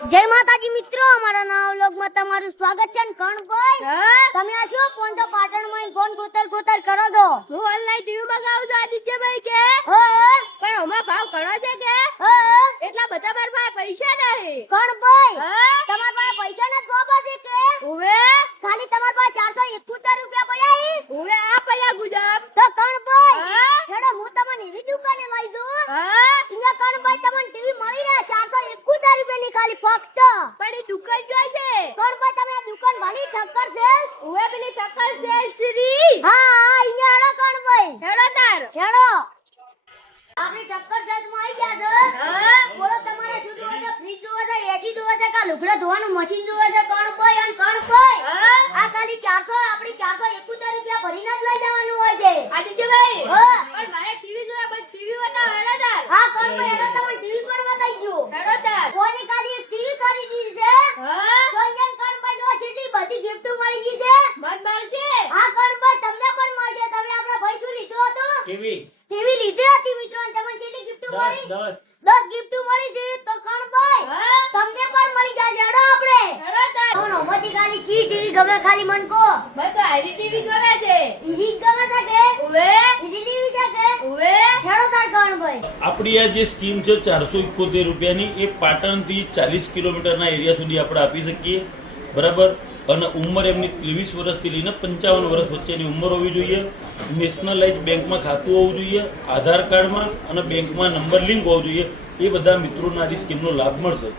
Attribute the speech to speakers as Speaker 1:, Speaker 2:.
Speaker 1: જય માતાજી મિત્રો અમારા નવા વ્લોગમાં તમારું સ્વાગત છે ને કણભાઈ તમે આ શું? ફોન તો પાટણમાં ફોન કોતર કોતર કરો છો?
Speaker 2: હું ઓનલાઈન ટીવી મંગાવું છું આદિત્યભાઈ કે? પણ હમણાં ભાવ ઘણો છે કે? એટલા બધા મારા પાસે પૈસા નહીં
Speaker 1: કણભાઈ? તમારા પાસે પૈસા નથી બાબા છે કે
Speaker 2: ઉવે
Speaker 1: ખાલી તમારા પાસે ચારસો એકોતેર રૂપિયા પડ્યા છે?
Speaker 2: ઉવે આ પડ્યા ગુજાબ
Speaker 1: તો કણભાઈ
Speaker 2: હા?
Speaker 1: હેડો હું તમને એવી દુકાને લઈ દઉં
Speaker 2: હા
Speaker 1: અહીંયા કણભાઈ તમને ટીવી મળી રહે ચારસો એકોતેર ખાલી ફક્ત.
Speaker 2: પણ એ દુકાન જોઈ છે.
Speaker 1: કણભાઈ તમે દુકાન ભલી ઠક્કર છે
Speaker 2: ઉવે પેલી ઠક્કર છે શ્રી.
Speaker 1: હા હા અહીંયા હેડો કણભાઈ
Speaker 2: હેડો તાર.
Speaker 1: હેડો આપણી ઠક્કર સેલ્સમાં આવી ગયા છો?
Speaker 2: હા?
Speaker 1: બોલો તમારે શું જોવે છે? ફ્રીજ જોવે છે એસી જોવે છે કા લુગડા ધોવાનું મશીન જોવે છે? કણભાઈ અને કોણ
Speaker 2: ભાઈ
Speaker 1: આ ખાલી ચારસો આપણી ચારસો એકોતેર રૂપિયા ભરીને જ લઈ જવાનું હોય છે.
Speaker 2: આદિત્યભાઈ
Speaker 1: હા.
Speaker 2: પણ મારે ટીવી જોવા બસ ટીવી બતાવ હેડો તાર.
Speaker 1: હા કણભાઈ હેડો તમને ટીવી પણ બતાઈ ગયો
Speaker 2: હેડો તાર
Speaker 1: કોની ખાલી એક ટીવી કરી દીધી છે
Speaker 2: હા
Speaker 1: તો અહીંયા કણભાઈ જો કેટલી બધી ગિફ્ટ મળી ગઈ છે
Speaker 2: મત મળશે
Speaker 1: હા કણભાઈ તમને પણ મળશે તમે આપણા ભાઈ શું
Speaker 3: કેવી?
Speaker 1: ટીવી લીધી હતી મિત્રો અને તમને કેટલી ગિફ્ટ મળી?
Speaker 3: 10
Speaker 1: 10 ગિફ્ટ મળી છે તો કણભાઈ તમને પણ મળી જાય હેડો આપણે.
Speaker 2: હેડો તાર.
Speaker 1: કોણ ઓમતી ખાલી ચી ટીવી ગમે ખાલી મન કો
Speaker 2: ભાઈ તો હારી ટીવી ગમે છે.
Speaker 1: ઈજી ગમે છે કે?
Speaker 2: ઓવે
Speaker 1: ઈજી ટીવી છે કે?
Speaker 2: ઓવે
Speaker 1: હેડો તાર કણભાઈ
Speaker 3: આપણી આ જે સ્કીમ છે ચારસો એકોતેર રૂપિયાની એ પાટણથી ચાલીસ કિલોમીટરના એરિયા સુધી આપણે આપી શકીએ. બરાબર? અને ઉંમર એમની ત્રેવીસ વર્ષથી લઈને પંચાવન વર્ષ વચ્ચેની ઉંમર હોવી જોઈએ. નેશનલાઇઝ બેંકમાં ખાતું હોવું જોઈએ, આધાર કાર્ડમાં અને બેંકમાં નંબર લિંક હોવો જોઈએ. એ બધા મિત્રોને આ સ્કીમનો લાભ મળશે.